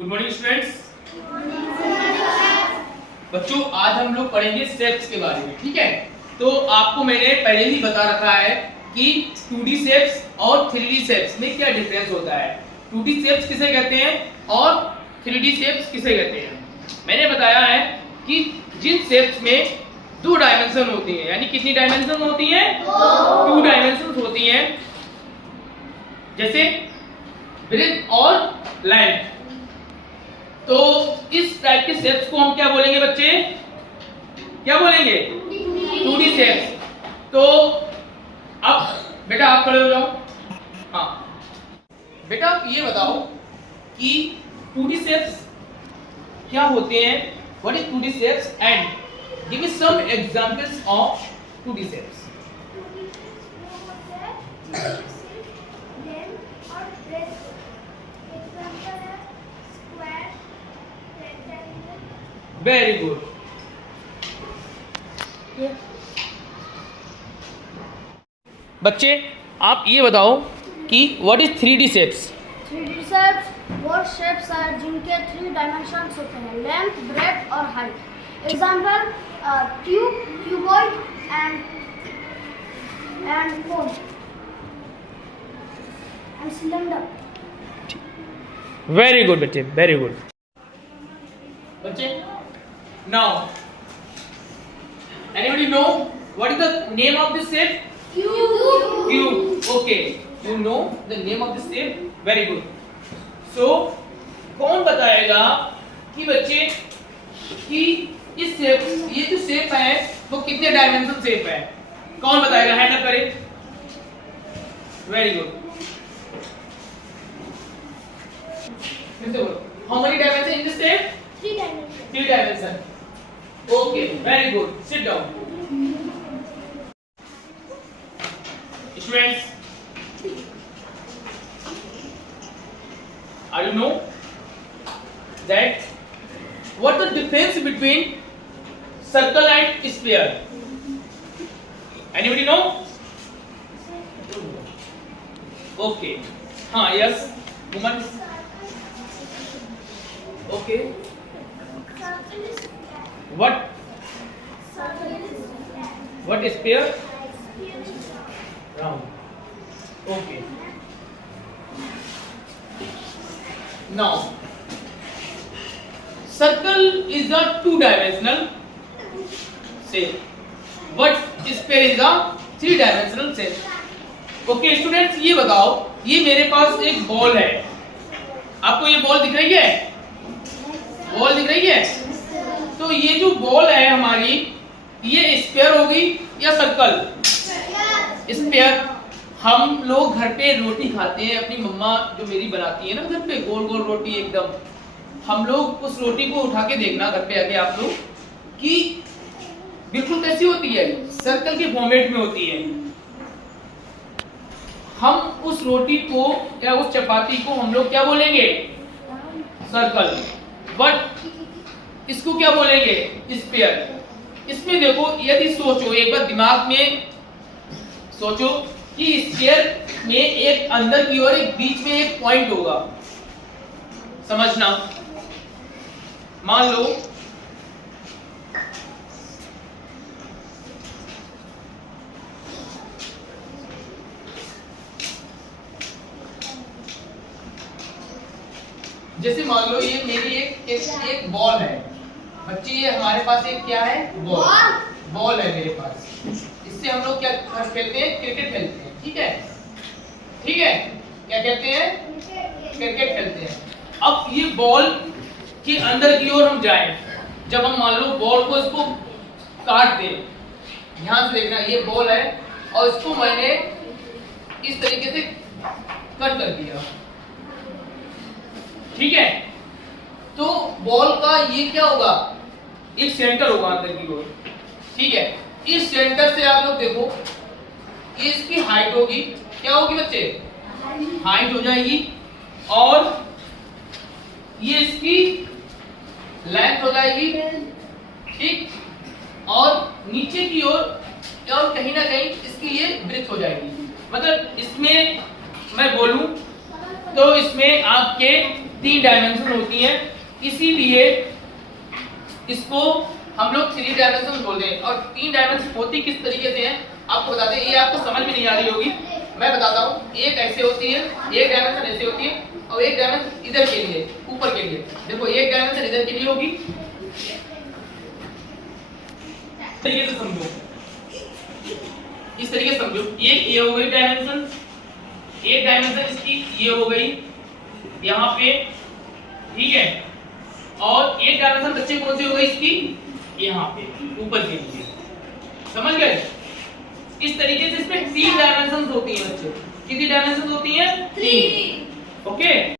Good morning students. बच्चों आज हम लोग पढ़ेंगे शेप्स के बारे में, ठीक है। तो आपको मैंने पहले ही बता रखा है कि 2D शेप्स और 3D शेप्स में क्या डिफरेंस होता है। 2D शेप्स किसे कहते हैं और 3D शेप्स किसे कहते हैं। मैंने बताया है कि जिन शेप्स में 2 डायमेंशन होती हैं, यानी कितनी डायमेंशन होती हैं, 2 डायमेंशन होती हैं, जैसे ब्रेथ और लेंथ। तो इस टाइप के शेप्स को हम क्या बोलेंगे बच्चे, क्या बोलेंगे, 2D शेप्स। तो अब बेटा आप खड़े हो जाओ। हाँ बेटा आप ये बताओ कि 2D शेप्स क्या होते हैं, what is 2D shapes and give me some examples of 2D shapes. Very good. बच्चे आप ये बताओ कि what is 3D shapes. 3D shapes वो शेप्स हैं जिनके 3 डायमेंशंस होते हैं, लेंथ, ब्रेथ और height. Example cube, cuboid and cone and cylinder. Very good बच्चे, वेरी गुड। बच्चे now anybody know what is the name of this shape? Cube. Okay, you know the name of this shape, very good. So कौन बताएगा कि बच्चे कि इस shape, ये जो शेप है वो कितने डायमेंशन शेप है, कौन बताएगा, हैंड अप करें। Very good. फिर से बोलो, how many dimension in this shape? 3 dimension. 3 dimension. Okay, very good. Sit down. Students, are you know that what the difference between circle and sphere? Anybody know? Okay. हाँ, yes. Woman. Okay. What is sphere? Round. Okay. Now, circle is a 2-dimensional shape, but sphere is a 3-dimensional shape. Okay, students, ये बताओ, ये मेरे पास एक ball है, आपको ये ball दिख रही है? बॉल दिख रही है? तो ये जो बॉल है हमारी, ये स्फीयर होगी या सर्कल? स्फीयर। हम लोग घर पे रोटी खाते हैं, अपनी मम्मा जो मेरी बनाती है ना घर पे, गोल गोल रोटी एकदम, हम लोग उस रोटी को उठा के देखना घर पे आके आप लोग कि बिल्कुल कैसी होती है, सर्कल के फॉर्मेट में होती है। हम उस रोटी को या उस चपाती को हम लोग क्या बोलेंगे, सर्कल। बट इसको क्या बोलेंगे, स्फीयर। इसमें देखो, यदि सोचो, एक बार दिमाग में सोचो कि स्फीयर में एक अंदर की ओर एक बीच में एक पॉइंट होगा, समझना। मान लो जैसे मान लो ये मेरी एक बॉल है बच्चे, ये हमारे पास एक क्या है, बॉल है मेरे पास। इससे हम लोग क्या खेलते हैं, क्रिकेट खेलते हैं, ठीक है, ठीक है, क्या कहते हैं, क्रिकेट खेलते हैं। अब ये बॉल के अंदर की ओर हम जाएं, जब हम मान लो बॉल को इसको काट दें, ध्यान से देखना, ये बॉल है और इसको मैंने इस तरीके से कट कर दिया, ठीक है। तो बॉल का ये क्या होगा, एक सेंटर होगा अंदर की ओर, ठीक है। इस सेंटर से आप लोग देखो, ये इसकी हाइट होगी, क्या होगी बच्चे, हाइट हो जाएगी, और ये इसकी लेंथ हो जाएगी, ठीक। और नीचे की ओर और कहीं ना कहीं इसकी ये ब्रेथ हो जाएगी। मतलब इसमें मैं बोलूं तो इसमें आपके 3 डायमेंशन होती हैं, इसीलिए इसको हम लोग 3 डायमेंशन बोलते हैं। और 3 डायमेंशन होती किस तरीके से हैं आपको बताते हैं। ये आपको समझ में नहीं आ रही होगी, मैं बताता हूँ। एक ऐसे होती है, एक डायमेंशन ऐसे होती है, और एक डायमेंशन इधर के लिए, ऊपर के लिए। देखो एक डायमेंशन इधर के लिए होगी, तरीके से समझो, इस तरीके से समझो। ये हो गई डायमेंशन, एक डायमेंशन इसकी ये हो गई यहाँ पे, ठीक है। और एक डायमेंशन बच्चे कौन सी हो गई इसकी, यहाँ पे ऊपर के लिए, समझ गए। इस तरीके से इसमें 3 डायमेंशंस होती हैं बच्चे। कितनी डायमेंशंस होती हैं? 3। ओके।